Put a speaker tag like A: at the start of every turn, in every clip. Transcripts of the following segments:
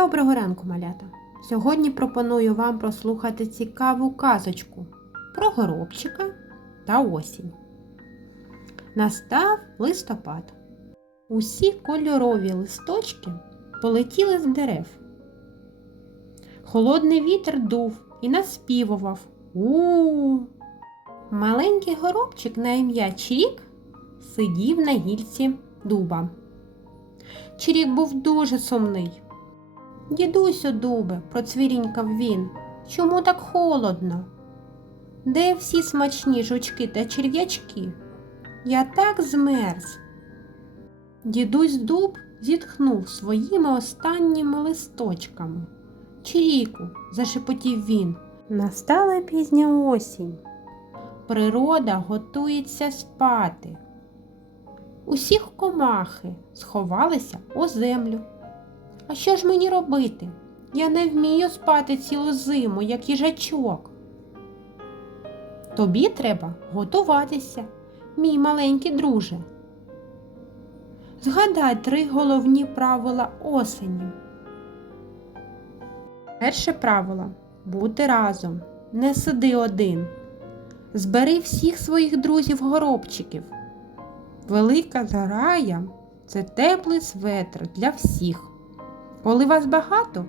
A: Доброго ранку, малята! Сьогодні пропоную вам прослухати цікаву казочку про горобчика та осінь. Настав листопад. Усі кольорові листочки полетіли з дерев. Холодний вітер дув і наспівував у Маленький горобчик на ім'я Чірік сидів на гільці дуба. Чирік був дуже сумний. Дідусю дубе, процвірінькав він, чому так холодно? Де всі смачні жучки та черв'ячки? Я так змерз. Дідусь дуб зітхнув своїми останніми листочками. Чиріку, зашепотів він, настала пізня осінь. Природа готується спати. Усіх комахи сховалися у землю. А що ж мені робити? Я не вмію спати цілу зиму, як їжачок. Тобі треба готуватися, мій маленький друже. Згадай три головні правила осені. Перше правило бути разом, не сиди один. Збери всіх своїх друзів-горобчиків. Велика зарая це теплий светр для всіх. Коли вас багато,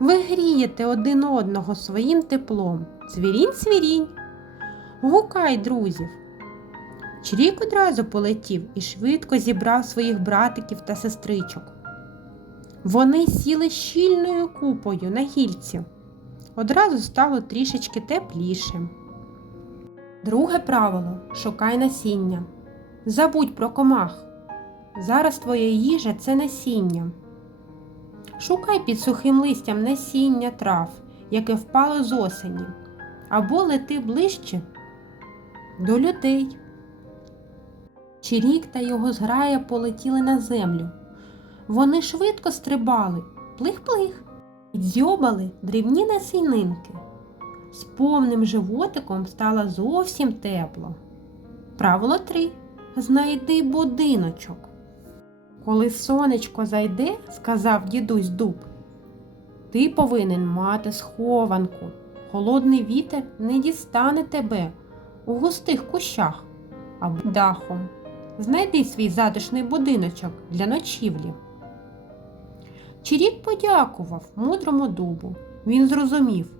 A: ви грієте один одного своїм теплом. Цвірінь, цвірінь, гукай друзів. Чрік одразу полетів і швидко зібрав своїх братиків та сестричок. Вони сіли щільною купою на гільці. Одразу стало трішечки тепліше. Друге правило шукай насіння. Забудь про комах. Зараз твоя їжа це насіння. Шукай під сухим листям насіння трав, яке впало з осені, або лети ближче до людей. Чирік та його зграя полетіли на землю. Вони швидко стрибали, плих-плих, і дзьобали дрібні насінинки. З повним животиком стало зовсім тепло. Правило 3. Знайди будиночок. Коли сонечко зайде, сказав дідусь дуб, ти повинен мати схованку. Холодний вітер не дістане тебе у густих кущах або дахом. Знайди свій затишний будиночок для ночівлі. Чирік подякував мудрому дубу. Він зрозумів,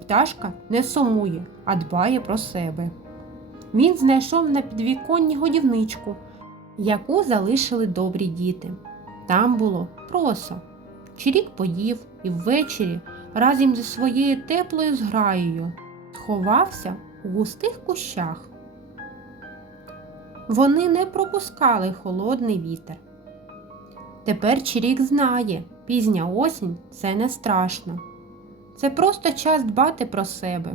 A: пташка не сумує, а дбає про себе. Він знайшов на підвіконні годівничку, яку залишили добрі діти. Там було просо. Чирік поїв і ввечері разом зі своєю теплою зграєю сховався у густих кущах. Вони не пропускали холодний вітер. Тепер Чирік знає, пізня осінь це не страшно. Це просто час дбати про себе.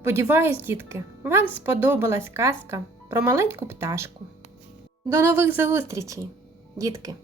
A: Сподіваюсь, дітки, вам сподобалась казка про маленьку пташку. До нових зустрічей, дітки!